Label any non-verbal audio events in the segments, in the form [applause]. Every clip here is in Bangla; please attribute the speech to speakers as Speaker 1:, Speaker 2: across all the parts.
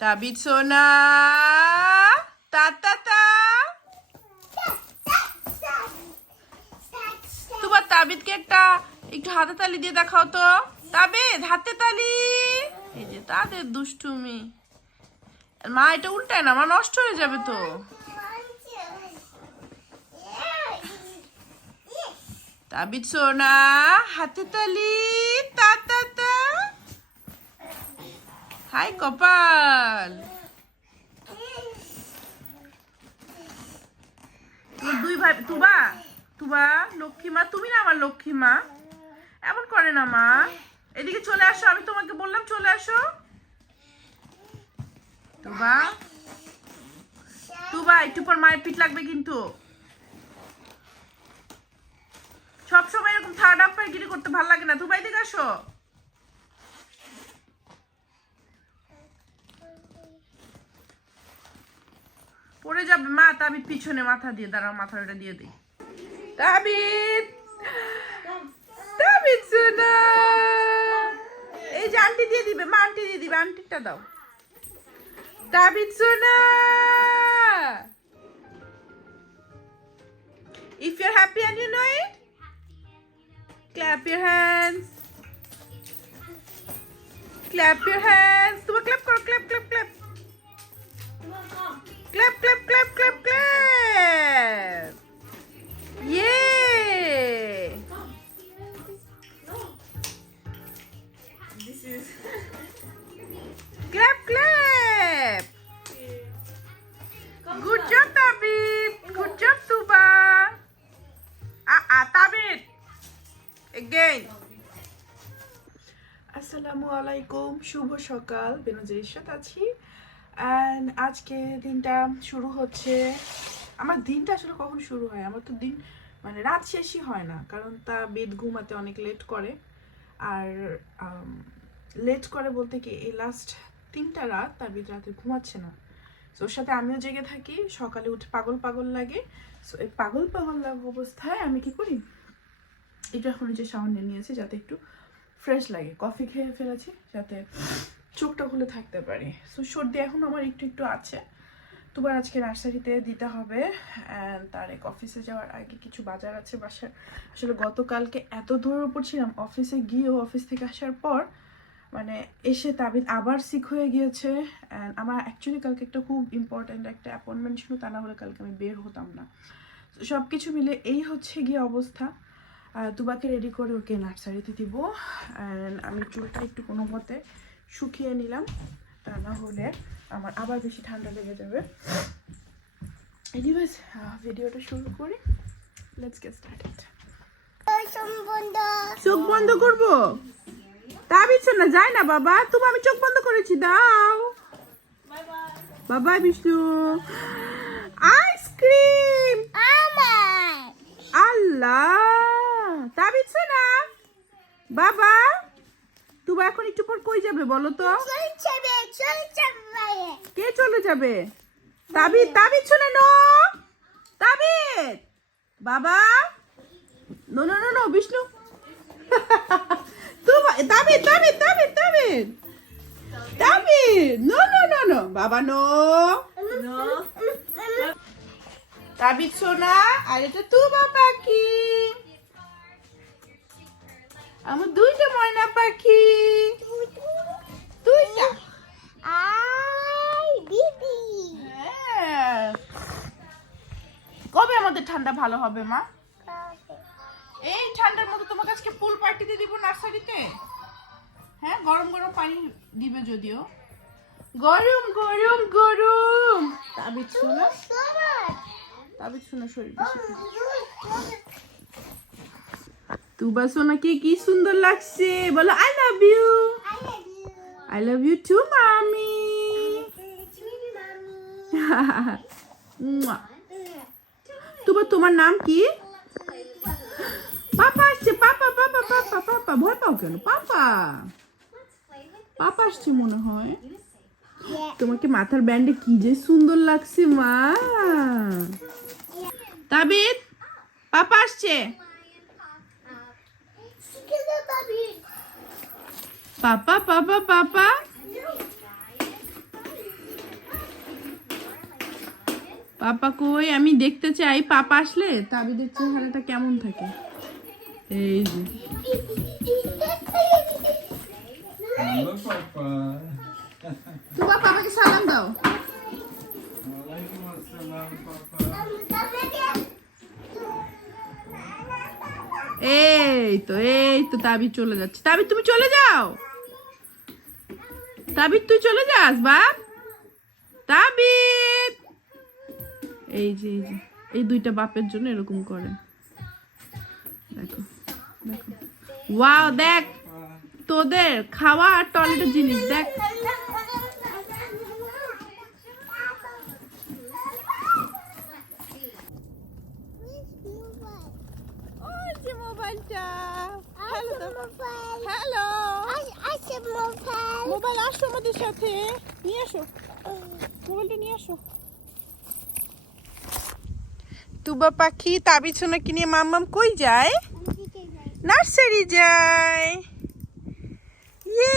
Speaker 1: তাবিদ সোনা তা তোমার তাবিদকে একটা একটু হাতে তালি দিয়ে দেখাও তো। তাবিদ হাতে তালি। এই যে তাদের দুষ্টুমি। মা, এটা উল্টায় না আমার নষ্ট হয়ে যাবে তো। তাবিদ সোনা, হাতে তালি তা হাই কপাল দুই ভাই তুবা তুবা, লক্ষ্মী মা, তুমি না আমার লক্ষ্মী মা? এমন করে না মা। এদিকে চলে আসো, আমি তোমাকে বললাম চলে আসো। তুবা। তুবা, একটু পর মায়ের পিঠ লাগবে কিন্তু। সব সময় এরকম থার্ড আম্পায়ার গিরি করতে ভালো লাগে না। তুবা, এদিকে আসো। পড়ে যাবে মা তাবিদ পিছনে মাথা দিয়ে দাঁড়াও মাথাটা দিয়ে দিই তাবিদ তাবিদ এই যে আন্টি দিয়ে দিবে মা আন্টি দিয়ে দিবে আন্টিটা দাও তাবিদ you're happy and you know it, clap your hands. Clap your hands. তোমার clap করো clap clap clap. Clap, clap, clap, clap, clap. Yay! Clap, clap. Good job, Tabit. Good job, Tuba. Ah, ah, Tabit. Again. আসসালামু আলাইকুম শুভ সকাল বেনজির ইশরাত আছি অ্যান্ড আজকে দিনটা শুরু হচ্ছে। আমার দিনটা আসলে কখন শুরু হয়? আমার তো দিন মানে রাত শেষই হয় না, কারণ তা বেদ ঘুমাতে অনেক লেট করে। আর লেট করে বলতে কি, এই লাস্ট তিনটা রাত তার বেদ রাতে ঘুমাচ্ছে না। তো ওর সাথে আমিও জেগে থাকি, সকালে উঠে পাগল পাগল লাগে। সো এই পাগল পাগল লাগা অবস্থায় আমি কি করি? এটা এখন যে সাউন্ড নিয়েছি, যাতে একটু ফ্রেশ লাগে। কফি খেয়ে ফেলেছি, যাতে চোখটা খুলে থাকতে পারি। সো সর্দি এখন আমার একটু একটু আছে। তোমার আজকে নার্সারিতে দিতে হবে। অ্যান্ড তার এক অফিসে যাওয়ার আগে কিছু বাজার আছে বাসার। আসলে গতকালকে এত দূরের উপর ছিলাম অফিসে গিয়েও অফিস থেকে আসার পর মানে এসে তাবিদ আবার সিক হয়ে গিয়েছে। অ্যান্ড আমার অ্যাকচুয়ালি কালকে একটা খুব ইম্পর্ট্যান্ট একটা অ্যাপয়েন্টমেন্ট ছিল, তা না হলে কালকে আমি বের হতাম না। সব কিছু মিলে এই হচ্ছে গিয়ে অবস্থা। দুবাকে রেডি করে ওকে নার্সারিতে দিব। অ্যান্ড আমি চুলটা একটু কোনো মতে শুকিয়ে নিলাম। তা না হলে আমার আবার বেশি ঠান্ডা লেগে যাবে। এনিওয়েজ ভিডিওটা শুরু করি। লেটস গেট স্টার্টেড চোখ বন্ধ করব? তা বিছু না যায় না বাবা। তুমি আমি চোখ বন্ধ করেছি দাও। বাবা বিষ্ণু। আইসক্রিম আল্লাহ! তা বিছু না বাবা! তুমি এখন একটু পর কই যাবে বলো তো? কে চলে যাবে? তাবিদ তাবিদ শুনে নো। তাবিদ বাবা। No no no no Bishnu. [laughs] তুমি Tabid Tabid Tabid Tabid Tabid no no no no. বাবা নো। তাবিদ সোনা আর এটা তুবা পাখি। আমার দুইটা ময়না পাখি। দুইটা। হ্যাঁ। কবে আমাদের ঠান্ডা ভালো হবে মা? এই ঠান্ডার মধ্যে তোমাকে আজকে ফুল পার্টিতে দিব নার্সারিতে? হ্যাঁ গরম গরম পানি দিবে যদিও। গরম গরম গরম। তাবিদ শোনা। তাবিদ শোনা শরীর বেশি। তুবা সোনাকে কি সুন্দর লাগছে? বলো I love you I love you too মামি। [laughs] তুবা, তোমার নাম কি? পাপা আসছে, পাপা পাপা পাপা পাপা। ভয় পাও কেন? পাপা। পাপা আসছে মনে হয়। তোমাকে মাথার ব্যান্ডে কি যে সুন্দর লাগছে, মা। তাবিদ পাপা আসছে। পাপা পাপা পাপা পাপা কই? আমি দেখতে চাই। পাপা আসলে? তাবিদের চেহারাটা কেমন থাকে? এই যে! তুবা পাপাকে সালাম দাও. এই তো এই তো তাবিদ চলে যাচ্ছে। তাবিদ তুমি চলে যাও। তাবিদ তুই চলে যাস, বাপ। তাবিদ এই যে এই যে, এই দুইটা বাপের জন্য এরকম করে। দেখো দেখো। ওয়াও, দেখ, তোদের খাওয়া আর টয়লেটের জিনিস, দেখ ওই যে মোবাইলটা হ্যালো। মোবাইল। আসো আমাদের সাথে। নিয়ে আসো। মোবাইলটা নিয়ে আসো। তুবা পাখি তাবিজ সোনাকে নিয়ে মাম্মাম কই যায়? নার্সারি যায়। ইয়ে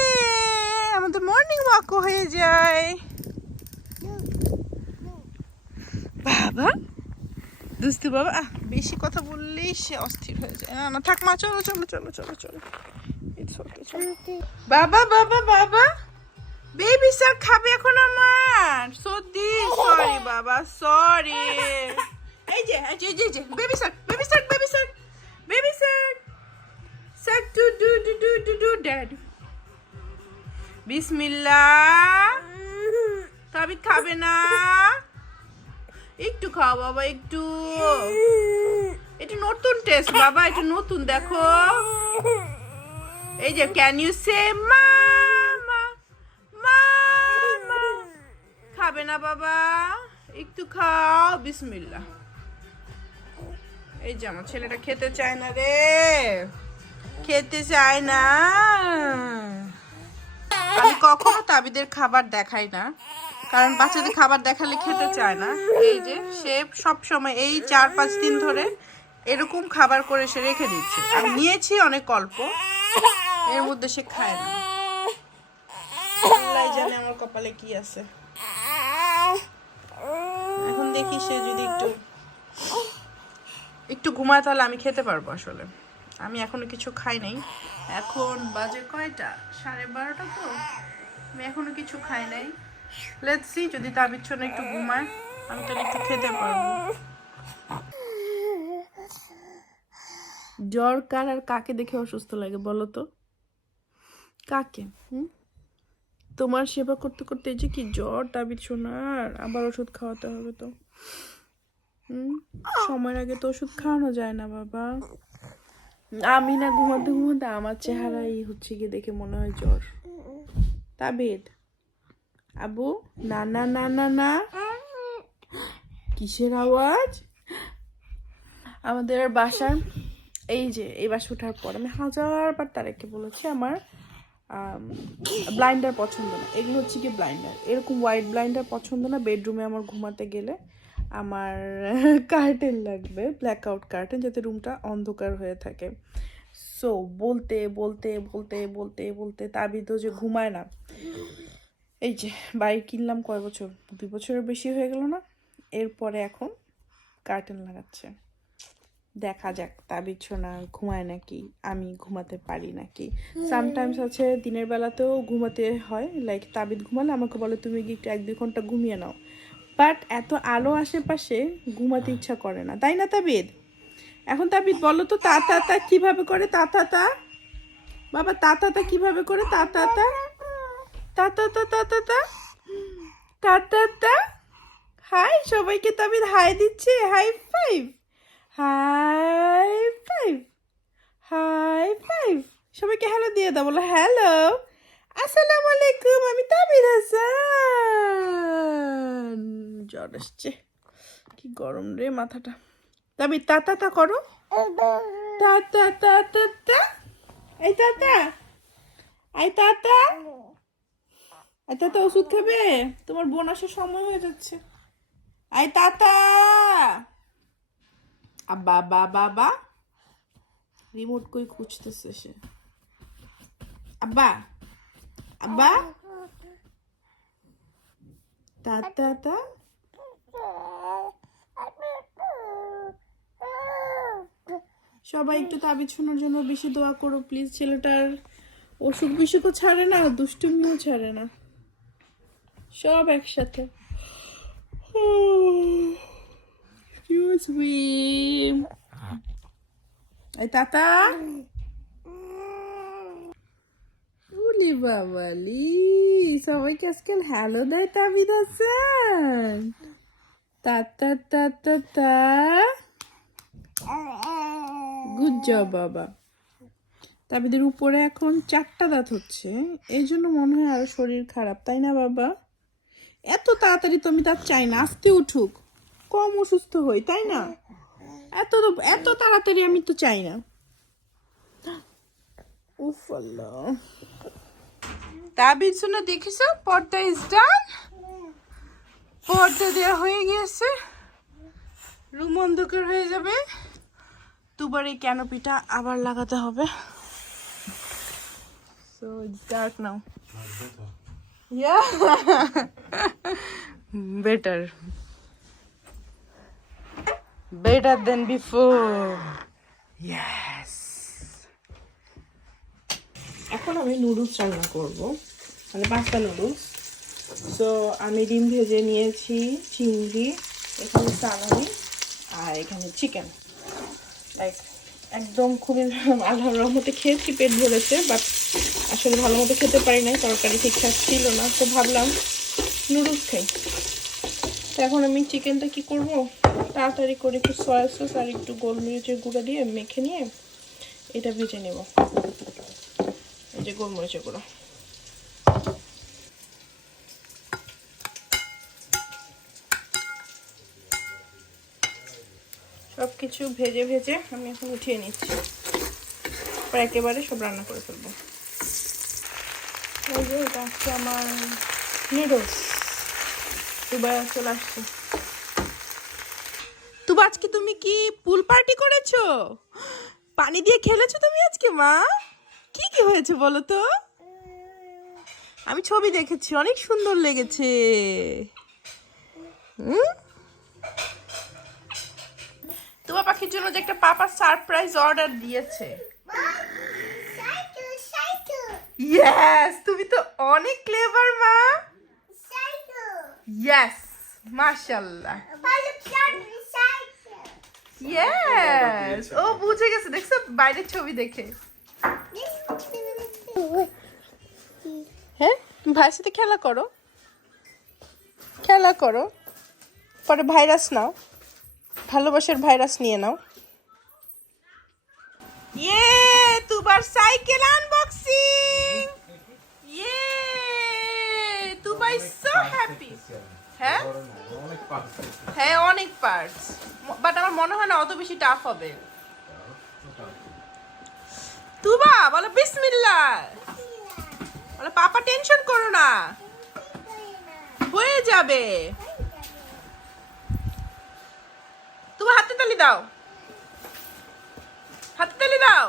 Speaker 1: আমাদের মর্নিং ওয়াকও হয়ে যায়। বাবা। দুস্তু বাবা আহ, বেশি কথা বললেই সে অস্থির হয়ে যায়। না না থাক মা চলো চলো চলো চলো চলো। বাবা বাবা বাবা। বেবি স্যার খাবে এখন আমার। সর্দি সরি বাবা সরি এই যে এই যে এই যে, baby sir baby sir baby sir baby sir sir to do do do do do dad বিসমিল্লাহ তাবিদ খাবে না একটু খাও বাবা, একটু। এটা নতুন টেস্ট বাবা, এটা নতুন, দেখো। এই যে ক্যান ইউ সে মামা খাবে না বাবা। একটু খাও, বিসমিল্লাহ। এই যে, আমার ছেলেটা খেতে চায় না রে। খেতে চায় না। আমি কখনো তাবিদের খাবার দেখাই না। কারণ বাচ্চাদের খাবার দেখালে খেতে চায় না। এই যে সে সব সময় এই চার পাঁচ দিন ধরে এরকম খাবার করে সে রেখে দিচ্ছে। আমি নিয়েছি অনেক অল্প। এর মধ্যে সে খায় না। আল্লাহ জানে আমার কপালে কি আছে। এখন দেখি সে যদি একটু একটু ঘুমায় তাহলে আমি খেতে পারব আসলে। আমি এখনও কিছু খাই নাই। এখন বাজে কয়টা? সাড়ে বারোটা তো। আমি এখনও কিছু খাই নাই। লেটস সি যদি তার বিচ্ছনে একটু ঘুমায়, আমি তাহলে একটু খেতে পারব। জ্বর কার আর কাকে দেখে অসুস্থ লাগে বলো তো? কাকে? হুম? তোমার সেবা করতে করতে এই যে কি জ্বর, তাবিজ শোনার, আবার ওষুধ খাওয়াতে হবে তো। হুম? সময়ের আগে তো ওষুধ খাওয়ানো যায় না, বাবা। আমি না ঘুমাতে ঘুমাতে আমার চেহারাই হচ্ছে গিয়ে দেখে মনে হয় জ্বর। তাবিদ আবু, না না না না না। কিসের আওয়াজ? আমাদের বাসার, এই যে, এই বাসা ওঠার পর আমি হাজারবার তারেককে বলেছি আমার ব্লাইন্ডার পছন্দ না। এগুলো হচ্ছে কি ব্লাইন্ডার। এরকম হোয়াইট ব্লাইন্ডার পছন্দ না। বেডরুমে আমার ঘুমাতে গেলে আমার কার্টেন লাগবে ব্ল্যাক আউট কার্টেন যাতে রুমটা অন্ধকার হয়ে থাকে। সো বলতে বলতে বলতে বলতে বলতে তাবিদও যে ঘুমায় না। এই যে বাড়ি কিনলাম কয় বছর? দুই বছরের বেশি হয়ে গেল না? এরপরে এখন কার্টেন লাগাচ্ছে। দেখা যাক তা বিছানা ঘুমায় নাকি? আমি ঘুমাতে পারি নাকি? সামটাইমস আছে, দিনের বেলাতেও ঘুমাতে হয়। লাইক তাবিদ ঘুমালে আমাকে বলে, তুমি কি একটু এক দুই ঘণ্টা ঘুমিয়ে নাও। বাট এত আলো আশেপাশে ঘুমাতে ইচ্ছা করে না। তাই না তাবিদ এখন তাবিদ বলো তো, তা তা তা কীভাবে করে? তা তা বাবা, তা তা তা কীভাবে করে? তা তা? তা তা তা তা তা তা। তা তা তা। হাই, সবাইকে তাবিদ হাই দিচ্ছে। Hi five. Hi five. Hi five. সবাইকে হ্যালো দিয়ে দাও, বলো হ্যালো আসসালামু আলাইকুম, আমি তাবিদ হাসান। জ্বর আসছে। কি গরম রে মাথাটা। তাবিদ তা তা তা করো। তা তা তা তা তা। এই তাতা এই তাতা আয় তাতা ওষুধ খাবে? তোমার বোন আসার সময় হয়ে যাচ্ছে। আয় তাতা! আব্বা বা বাবা রিমোট কই খুঁজতেছে সে? আব্বা আব্বা। তাতা তা সবাই একটু তাবিছুনোর জন্য বেশি দোয়া করো, প্লিজ। ছেলেটার অসুখ বিসুখও ছাড়ে না, দুষ্টুমিও ছাড়ে না। সব একসাথে. এই তাতা। বাবালি সবাইকে আজকাল হ্যালো দেয় তাবিদ তাতা তাতা, তা। জব বাবা। তাবিদের উপরে এখন চারটা দাঁত হচ্ছে এই জন্য মনে হয় আরও শরীর খারাপ, তাই না বাবা? এত তাড়াতাড়ি তো আমি তার চাই না, আসতে উঠুক। কম অসুস্থ হই, তাই না? এত এত তাড়াতাড়ি আমি তো চাই না। উফ আল্লাহ। তাবিজ শুনে দেখিস, পর্দা ইজ ডান পর্দা দেওয়া হয়ে গিয়েছে। রুম অন্ধকার হয়ে যাবে। দুবার এই ক্যানোপিটা আবার লাগাতে হবে। So it's dark now Yeah. Better. Better than before. Yes. এখন আমি নুডলস রান্না করব মানে পাস্তা নুডলস সো আমি ডিম ভেজে নিয়েছি চিংড়ি এখানে সালামি আর এখানে চিকেন লাইক একদম খুবই আল্লাহর রহমতে খেয়েছি, পেট ভরেছে বাট আসলে ভালো মতো খেতে পারি নাই, তরকারি ঠিকঠাক ছিল না, তো ভাবলাম নুডলস খাই। তো এখন আমি চিকেনটা কি করব? তাড়াতাড়ি করে একটু সয়া সস আর একটু গোলমরিচের গুঁড়ো দিয়ে মেখে নিয়ে এটা ভেজে নেব। এই যে গোলমরিচের গুঁড়ো। কিছু ভেজে ভেজে আমি এখন উঠিয়ে নিচ্ছি। পর একেবারে সব রান্না করে ফেলব। এই যে এটা হচ্ছে আমার নুডলস দুবার চলে আসছে। তুবা, আজকে তুমি কি পুল পার্টি করেছ? পানি দিয়ে খেলেছো তুমি আজকে, মা? কি কি হয়েছে বলো তো? আমি ছবি দেখেছি, অনেক সুন্দর লেগেছে। হুম? তোমার পাখির জন্য যে একটা পাপা সারপ্রাইজ অর্ডার দিয়েছে। ইয়েস তুমি তো অনেক ক্লেভার মা। ইয়েস মাশাআল্লাহ. ইয়েস ও বুঝে গেছে দেখছ? বাইরের ছবি দেখে। হ্যাঁ ভাইয়ের সাথে খেলা করো। খেলা করো। পরে ভাইরাস নাও। ভালোবাসার ভাইরাস নিয়ে নাও। ইয়ে তুবার সাইকেল আনবক্সিং ইয়ে তুবা ইজ সো হ্যাপি হ্যাঁ? হ্যাঁ অনেক পার্টস বাট আমার মনে হয় না অত বেশি টাফ হবে। তুবা, বলো বিসমিল্লাহ বলো, পাপা টেনশন করো না। হয়ে যাবে। তুমি হাতে তালি দাও। হাতে তালি দাও।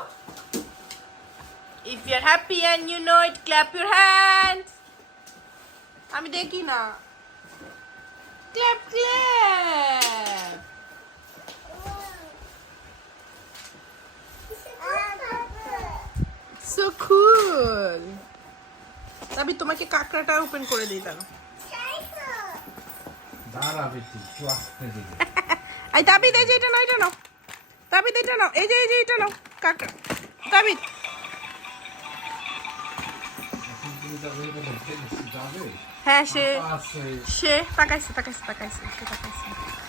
Speaker 1: If your happy and you know it clap your hands আমি দেখি না। ক্ল্যাপ ক্ল্যাপ সো কুল তবে, তোমাকে কাঁকড়াটা ওপেন করে দিই দাঁড়ো
Speaker 2: দাঁড়াবে তুই আসতে দিবি।
Speaker 1: এই তাবিদ এই যে এটা নাও এটা নাও। তাবিদ এটা নাও। এই যে এই যে এটা নাও। কাঁকড়া তাবিদ। হ্যাঁ সে সে তাকাইছে তাকাইছে তাকাইছে সে তাকাইছে।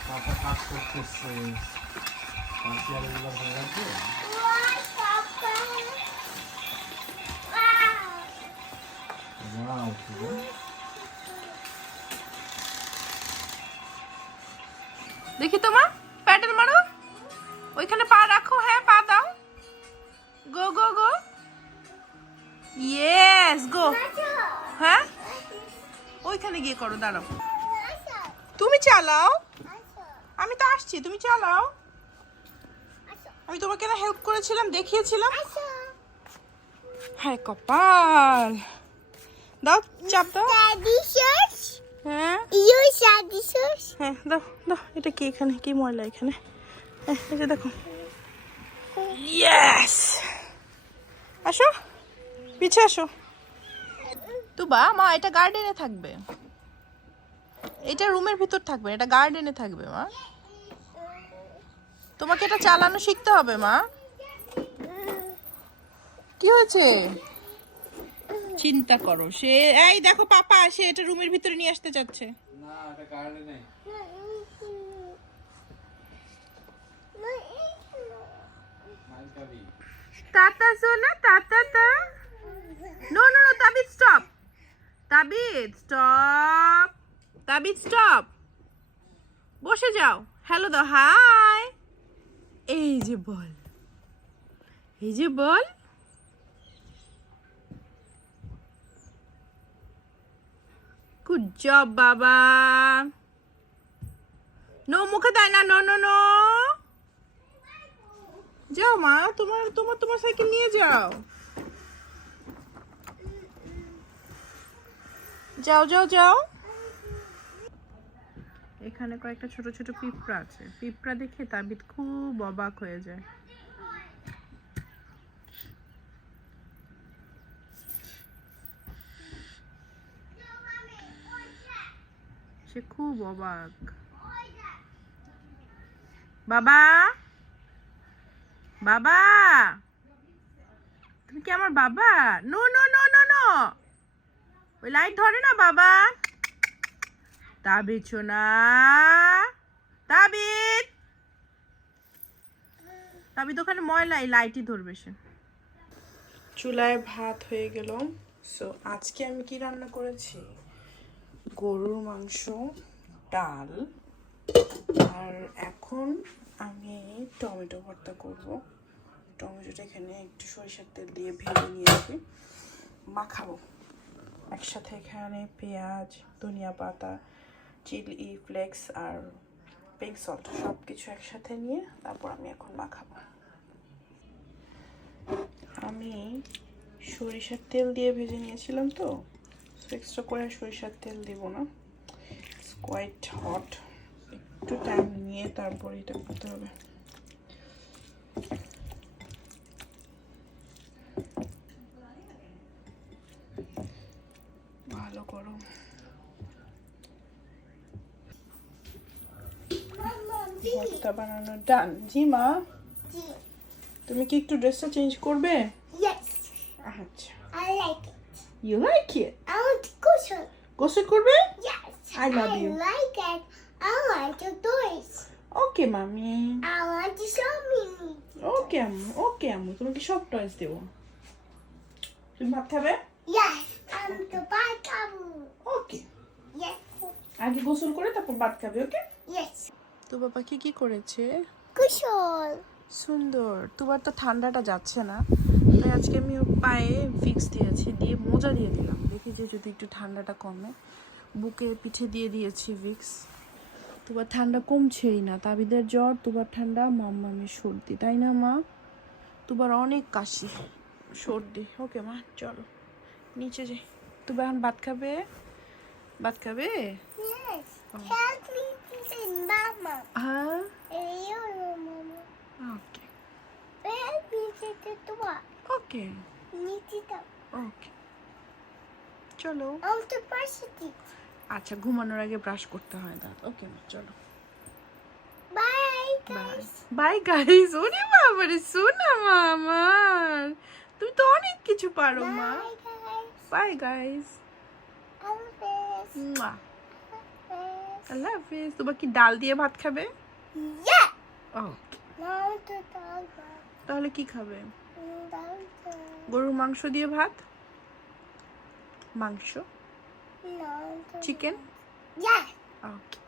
Speaker 2: পাপা কাজ
Speaker 1: দেখি তোমার প্যাডেল মারো। ওইখানে পা রাখো হ্যাঁ পা দাও। Go go go. Yes go. হ্যাঁ? ওইখানে গিয়ে করো, দাঁড়াও। তুমি চালাও। আমি তো আসছি, তুমি চালাও। আমি তোমাকে না হেল্প করেছিলাম, দেখিয়েছিলাম। হ্যাঁ কপাল। দাও, চাপ দাও? হ্যাঁ? হ্যাঁ দাও দাও এটা কি এখানে? কি ময়লা এখানে? হ্যাঁ এই যে দেখো। ইয়েস আসো পিছে আসো। তুবা মা এটা গার্ডেনে থাকবে। এটা রুমের ভিতর থাকবে এটা গার্ডেনে থাকবে মা। তোমাকে এটা চালানো শিখতে হবে মা। কি হয়েছে? চিন্তা করো। সে এই দেখো পাপা সে এটা রুমের ভিতরে নিয়ে আসতে চাচ্ছে।
Speaker 2: না এটা খাবি
Speaker 1: Tata Sona, Tata Ta. No, no, no, Tabit, stop. Tabit, stop. Tabit, বসে যাও। হ্যালো দাও হাই এই যে বল। এই যে বল। বাবা নো মুখে দেয় না নো নো নো যাও মা, তোমার তোমার তোমার সাইকেল নিয়ে যাও। যাও যাও যাও। এখানে কয়েকটা ছোট ছোট পিঁপড়া আছে। পিঁপড়া দেখে তাবিদ খুব অবাক হয়ে যায়। সে খুব অবাক। বাবা! বাবা! তুমি কি আমার বাবা? No no no no no ওই লাইট ধরে না, বাবা! তাবিদ না তাবিদ তাবিদ ওখানে ময়লা, এই লাইটই ধরবে সে। চুলায় ভাত হয়ে গেল। সো আজকে আমি কি রান্না করেছি? গরুর মাংস, ডাল, আর এখন আমি টমেটো ভর্তা করব। টমেটোটা এখানে একটু সরিষার তেল দিয়ে ভেজে নিয়েছি। মাখাবো একসাথে এখানে পেঁয়াজ, ধনিয়া পাতা, চিলি ফ্লেক্স আর পিঙ্ক সল্ট সব কিছু একসাথে নিয়ে তারপর আমি এখন মাখাবো আমি সরিষার তেল দিয়ে ভেজে নিয়েছিলাম তো। এক্সট্রা করে সরিষার তেল দেবো না। কোয়াইট হট একটু টাইম নিয়ে তারপর এটা করতে হবে। ভালো করো। ভর্তা বানানো ডান জি মা? তুমি কি একটু ড্রেসটা চেঞ্জ করবে?
Speaker 3: Yes,
Speaker 1: আচ্ছা।
Speaker 3: I like it.
Speaker 1: You
Speaker 3: I to cushion.
Speaker 1: গোসল করবে?
Speaker 3: Yes,
Speaker 1: I love you.
Speaker 3: like it. I want to do it.
Speaker 1: ওকে মামি
Speaker 3: I want to show me.
Speaker 1: ওকে আম্মু ওকে আম্মু তোমাকে সব টয়েস দেবো। তুমি ভাত খাবে?
Speaker 3: Yes, I'm the bike
Speaker 1: okay
Speaker 3: Yes,
Speaker 1: আগে গোসল করে তারপর ভাত খাবে ওকে
Speaker 3: yes.
Speaker 1: তো বাবা কি কি করেছে?
Speaker 3: Cushion.
Speaker 1: সুন্দর। তোমার তো ঠান্ডাটা যাচ্ছে না। তাই আজকে আমি ওর পায়ে ফিক্স দিয়েছি দিয়ে মোজা দিয়ে দিলাম। যে যদি একটু ঠান্ডাটা কমে বুকে পিঠে দিয়ে দিয়েছি ভিক্স তোমার ঠান্ডা কমছেই না। তাবিদের জ্বর তোমার ঠান্ডা মাম্মামের সর্দি তাই না মা? তোমার অনেক কাশি সর্দি। ওকে মা চলো নিচে যাই। তুমি এখন ভাত খাবে? ভাত খাবে. ওকে. ওকে. ওকে চলো. আচ্ছা ঘুমানোর আগে ব্রাশ করতে হয় দাঁত। ওকে মা চলো। বাই বাই গাইস ওরে বাবা রে সোনা মা আমার। তুমি তো অনেক কিছু পারো মা। বাই গাইস আল্লাহ হাফিজ তোমার কি ডাল দিয়ে ভাত খাবে?
Speaker 3: Dog.
Speaker 1: তাহলে কি খাবে? গরুর মাংস দিয়ে ভাত? মাংস
Speaker 3: Now to.
Speaker 1: Chicken
Speaker 3: Yeah.
Speaker 1: Okay